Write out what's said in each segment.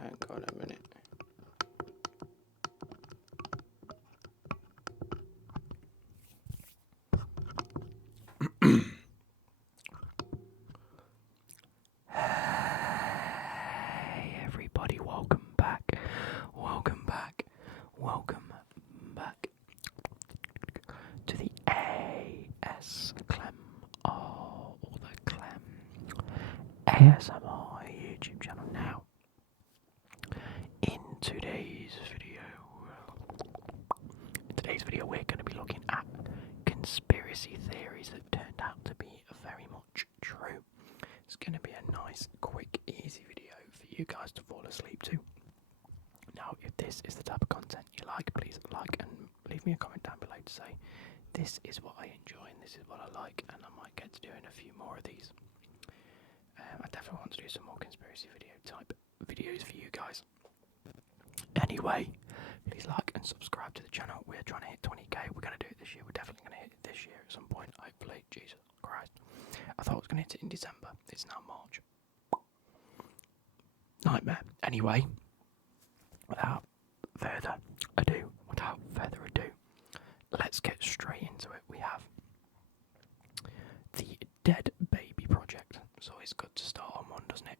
Hang on a minute. Hey everybody, welcome back. Welcome back. Welcome back to the AS Clem or the Clem ASMR YouTube channel. Now, in today's video we're going to be looking at conspiracy theories that turned out to be very much true. It's going to be a nice, quick, easy video for you guys to fall asleep to. Now, if this is the type of content you like, please like and leave me a comment down below to say this is what I enjoy and this is what I like, and I might get to doing a few more of these. I definitely want to do some more conspiracy video type videos for you guys. Anyway, please like and subscribe to the channel. We're trying to hit 20k. We're going to do it this year. We're definitely going to hit it this year at some point, hopefully. Jesus Christ. I thought I was going to hit it in December. It's now March. Nightmare. Anyway, without further ado, let's get straight into it. We have the Dead Baby Project. It's always good to start on one, doesn't it?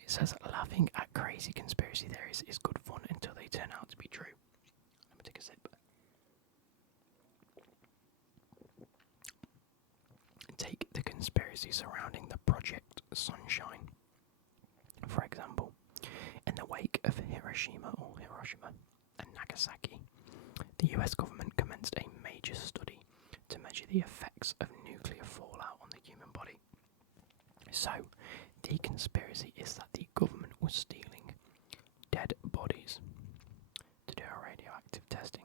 It says, laughing at crazy conspiracy theories is good fun until they turn out to be true. Let me take a sip. Take the conspiracy surrounding the Project Sunshine. For example, in the wake of Hiroshima and Nagasaki, the US government commenced a major study to measure the effects of nuclear fallout on the human body. So, the conspiracy is that the government was stealing dead bodies to do a radioactive testing.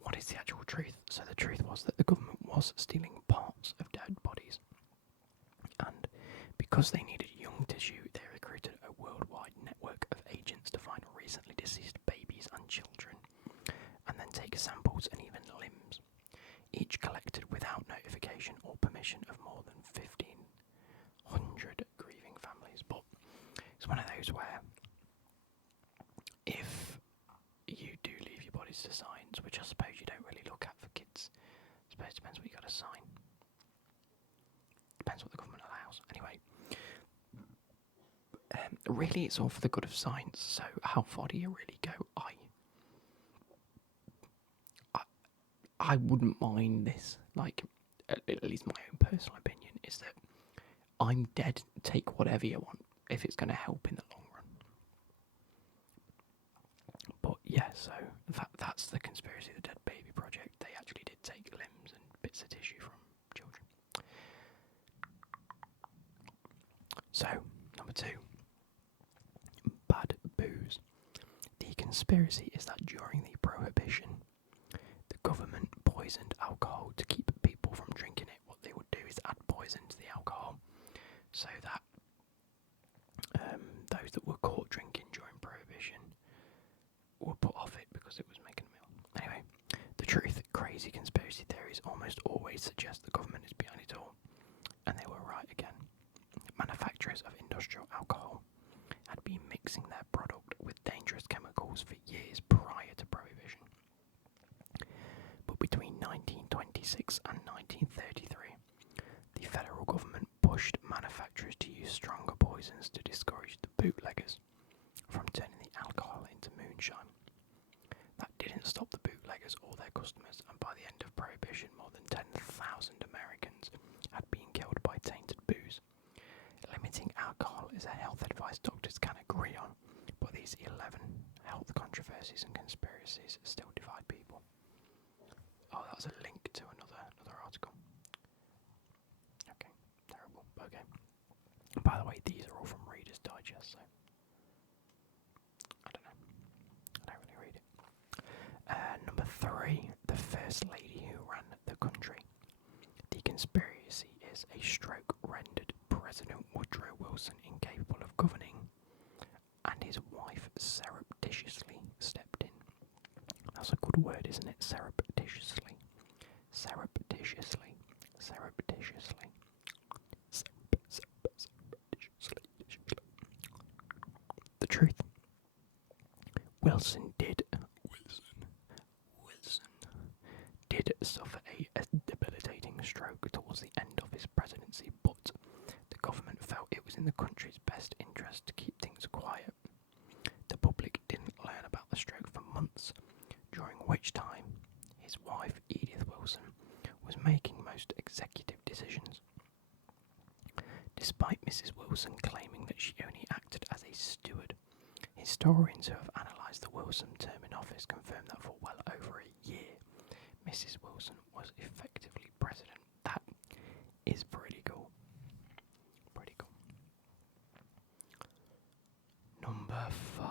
What is the actual truth? So the truth was that the government was stealing parts of dead bodies. And because they needed young tissue, they recruited a worldwide network of agents to find recently deceased babies and children, and then take samples and even limbs, each collected without notification or permission of more than 1,500 grieving families. But it's one of those where if you do leave your bodies to science, which I suppose you don't really look at for kids, I suppose it depends what you got to sign. Depends what the government allows. Anyway, really it's all for the good of science, so how far do you really go? I wouldn't mind this. Like, at least my own personal opinion is that I'm dead, take whatever you want, if it's going to help in the long run. But yeah, so that's the conspiracy of the Dead Baby Project. They actually did take limbs and bits of tissue from children. So, number 2. Bad booze. The conspiracy is that during the Prohibition, the government poisoned alcohol to keep people from drinking it. What they would do is add poison to the alcohol so that those that were caught drinking during Prohibition were put off it because it was making them ill. Anyway, the truth, crazy conspiracy theories almost always suggest the government is behind it all, and they were right again. Manufacturers of industrial alcohol had been mixing their product with dangerous chemicals for years prior to Prohibition. But between 1926 and 1933, the federal government pushed manufacturers to use stronger poisons to discourage the bootleggers from turning the alcohol into moonshine. That didn't stop the bootleggers or their customers, and by the end of Prohibition, more than 10,000 Americans had been killed by tainted booze. Limiting alcohol is a health advice doctors can agree on, but these 11 health controversies and conspiracies still divide people. Oh, that's a link to another article. Okay, terrible. Okay. By the way, these are all from Reader's Digest, so I don't know. I don't really read it. Number 3, the First Lady who ran the country. The conspiracy is a stroke rendered President Woodrow Wilson incapable of governing, and his wife surreptitiously stepped in. That's a good word, isn't it? Surreptitiously. Surreptitiously. Surreptitiously. Surreptitiously. The truth Wilson did suffer a debilitating stroke towards the end of his presidency, but the government felt it was in the country's best interest to keep things quiet. The public didn't learn about the stroke for months, during which time his wife Edith Wilson was making most executive decisions. Despite Mrs. Wilson claiming that she only acted as a steward, historians who have analysed the Wilson term in office confirm that for well over a year, Mrs. Wilson was effectively president. That is pretty cool. Pretty cool. Number 4.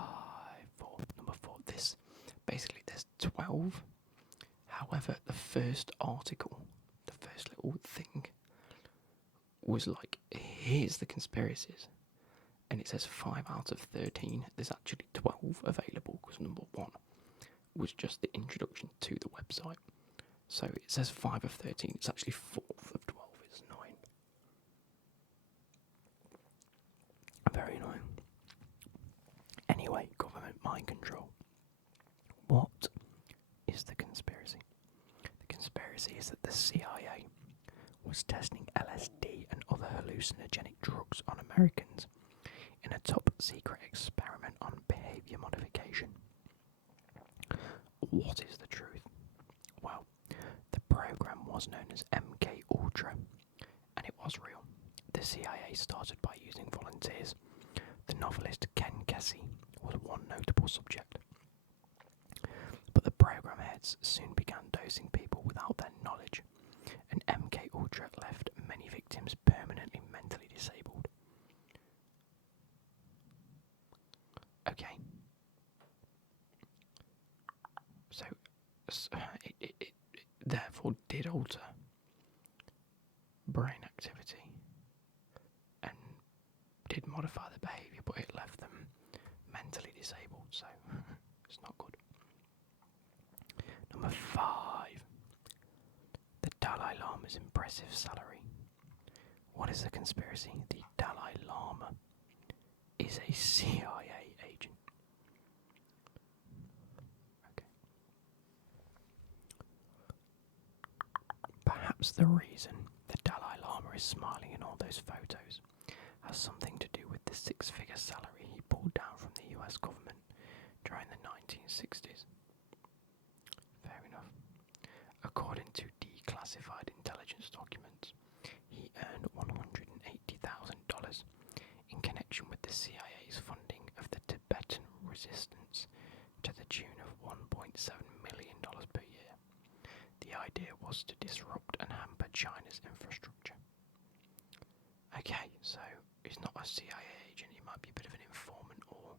There's 12. However, the first article, the first little thing, was like, here's the conspiracies. And it says 5 out of 13. There's actually 12 available, because number 1 was just the introduction to the website. So it says 5 of 13. It's actually 4th of 12. It's annoying. Very annoying. Anyway, government mind control. What is the conspiracy? The conspiracy is that the CIA was testing LSD and other hallucinogenic drugs on Americans in a top-secret experiment on behaviour modification. What is the truth? Well, the program was known as MK Ultra, and it was real. The CIA started by using volunteers. The novelist Ken Kesey was one notable subject. But the program heads soon began dosing people without their knowledge, and MK Ultra left many victims permanently mentally disabled. Okay. So it therefore did alter brain activity and did modify the behaviour, but it left them mentally disabled, so it's not good. Number 5. The Dalai Lama's impressive salary. What is the conspiracy? The Dalai Lama is a CIA agent. Okay. Perhaps the reason the Dalai Lama is smiling in all those photos has something to do with the 6-figure salary he pulled down from the US government during the 1960s. Fair enough. According to declassified intelligence documents, he earned $180,000 in connection with the CIA's funding of the Tibetan resistance to the tune of $1.7 million per year. The idea was to disrupt and hamper China's infrastructure. Okay, so he's not a CIA agent, he might be a bit of an informant or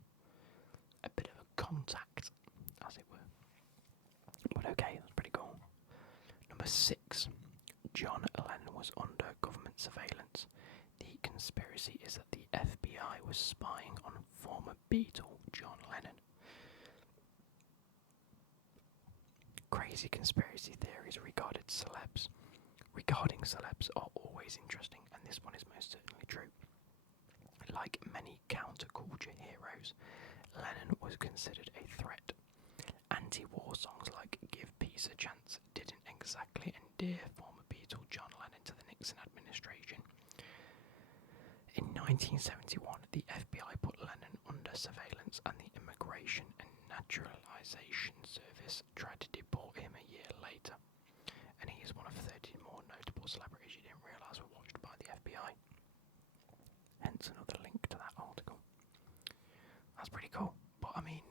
a bit of a contact, as it were. But okay, that's pretty cool. Number 6. John Lennon was under government surveillance. The conspiracy is that the FBI was spying on former Beatle John Lennon. Crazy conspiracy theories regarding celebs are always interesting, and this one is most certainly true. Like many counterculture heroes, Lennon was considered a threat. Anti-war songs like Give Peace a Chance didn't exactly endear former Beatle John Lennon to the Nixon administration. In 1971, the FBI put Lennon under surveillance, and the Immigration and Naturalization Service tried to deport him a year later. And he is one of 13 more notable celebrities you didn't realise were watched by the FBI. Hence another link to that article. That's pretty cool, but I mean,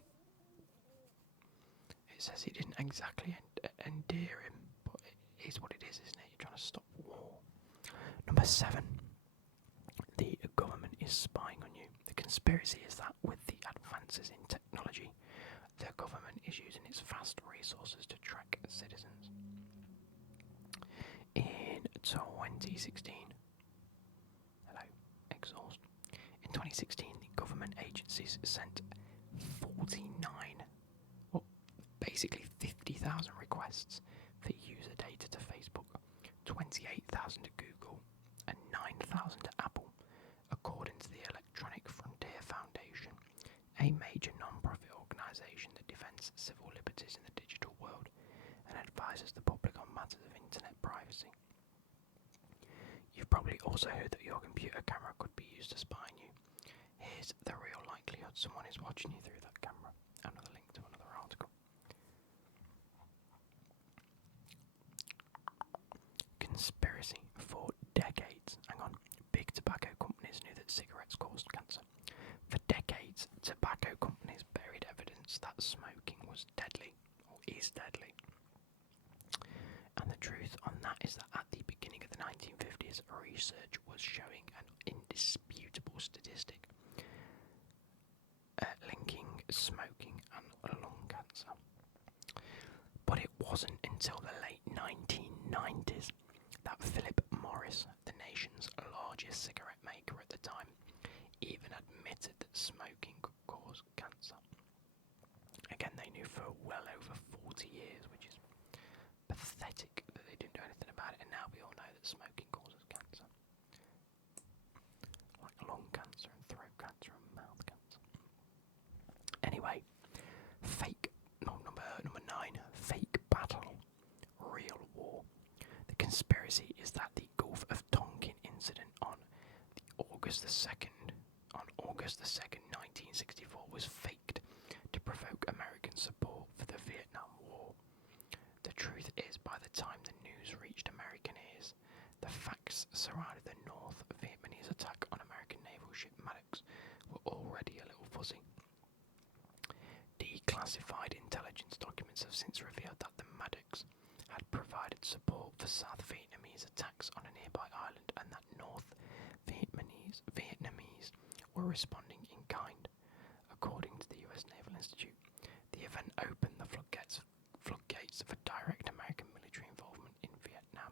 it says he didn't exactly endear him, but it is what it is, isn't it? You're trying to stop war. Number 7. The government is spying on you. The conspiracy is that with the advances in technology, the government is using its vast resources to track citizens. In 2016, exhaust. In 2016, the government agencies sent basically 50,000 requests for user data to Facebook, 28,000 to Google, and 9,000 to Apple, according to the Electronic Frontier Foundation, a major non-profit organisation that conspiracy. You've probably also heard that your computer camera could be used to spy on you. Here's the real likelihood someone is watching you through that camera. Another link to another article. Conspiracy. For decades, big tobacco companies knew that cigarettes caused cancer. For decades, tobacco companies buried evidence that smoking was deadly, or is deadly. And the truth on that is that at the beginning of the 1950s, research was showing an indisputable statistic linking smoking and lung cancer. But it wasn't until the late 1990s that Philip Morris, the nation's largest cigarette maker at the time, even admitted that smoking could cause cancer. Again, they knew for well over 40 years, which is pathetic that they didn't do anything about it, and now we all know that smoking causes cancer. Like lung cancer and throat cancer and mouth cancer. Anyway, number 9, fake battle, real war. The conspiracy is that the Gulf of Tonkin incident on August the 2nd, 1964, was faked to provoke American support for the Vietnam War. The truth is, by the time the news reached American ears, the facts surrounding the North Vietnamese attack on American naval ship Maddox were already a little fuzzy. Declassified intelligence documents have since revealed that the Maddox had provided support for South Vietnamese attacks on a nearby island, and that North Vietnamese were responding in kind. According to the US Naval Institute, the event opened the floodgates for direct American military involvement in Vietnam.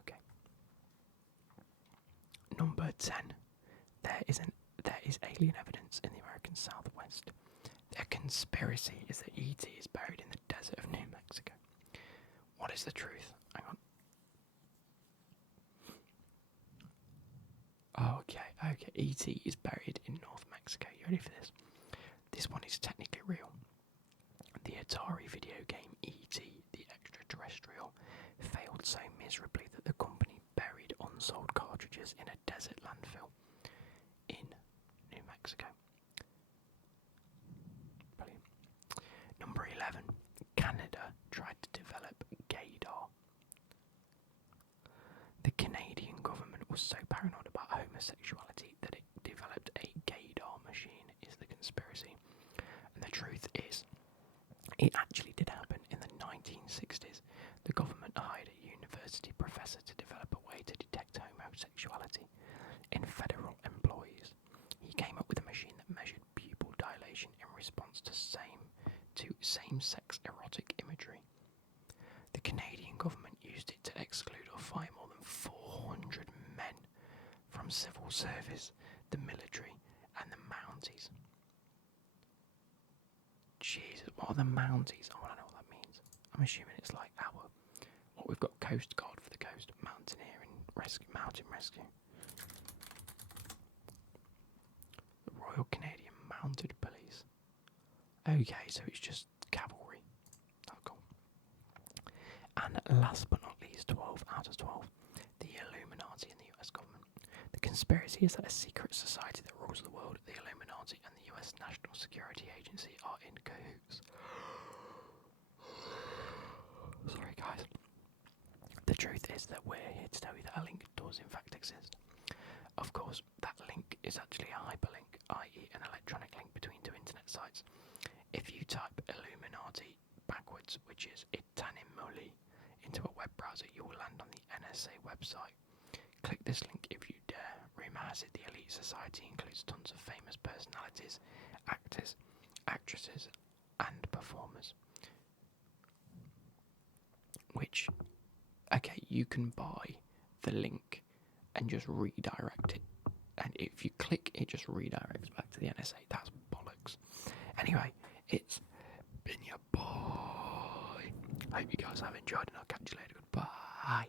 Okay. Number 10. There is alien evidence in the American Southwest. The conspiracy is that ET is buried in the desert of New Mexico. What is the truth? Hang on. Oh, okay. ET is buried in North Mexico. You ready for this? This one is technically real. The Atari video game ET, the extraterrestrial, failed so miserably that the company buried unsold cartridges in a desert landfill in New Mexico. Brilliant. Number 11. Canada tried to develop gaydar. The Canadian government was so paranoid about homosexuality that it developed a gaydar machine, is the conspiracy. And the truth is, it actually did happen in the 1960s. The government hired a university professor to develop a way to detect homosexuality in federal employees. He came up with a machine that measured pupil dilation in response to same-sex erotic imagery. The Canadian government used it to exclude or fire more than 400 men from civil service, the military, and the Mounties. Jesus, what are the Mounties? I want to know what that means. I'm assuming it's like what we've got Coast Guard for the coast, Mountaineer and Mountain Rescue. The Royal Canadian Mounted Police. Okay, so it's just cavalry. That's cool. And last but not least, 12 out of 12, the Illuminati and the US government. The conspiracy is that a secret society that rules the world, the Illuminati and the US National Security Agency, are in cahoots. Sorry guys. The truth is that we're here to tell you that a link does in fact exist. Of course, that link is actually a hyperlink, i.e. an electronic link between two internet sites. If you type Illuminati backwards, which is Itanimoli, into a web browser, you will land on the NSA website. Click this link if you dare. Rumour has it the elite society includes tons of famous personalities, actors, actresses, and performers. Which, okay, you can buy the link and just redirect it. And if you click, it just redirects back to the NSA. That's bollocks. Anyway, it's been your boy. I hope you guys have enjoyed, and I'll catch you later. Goodbye.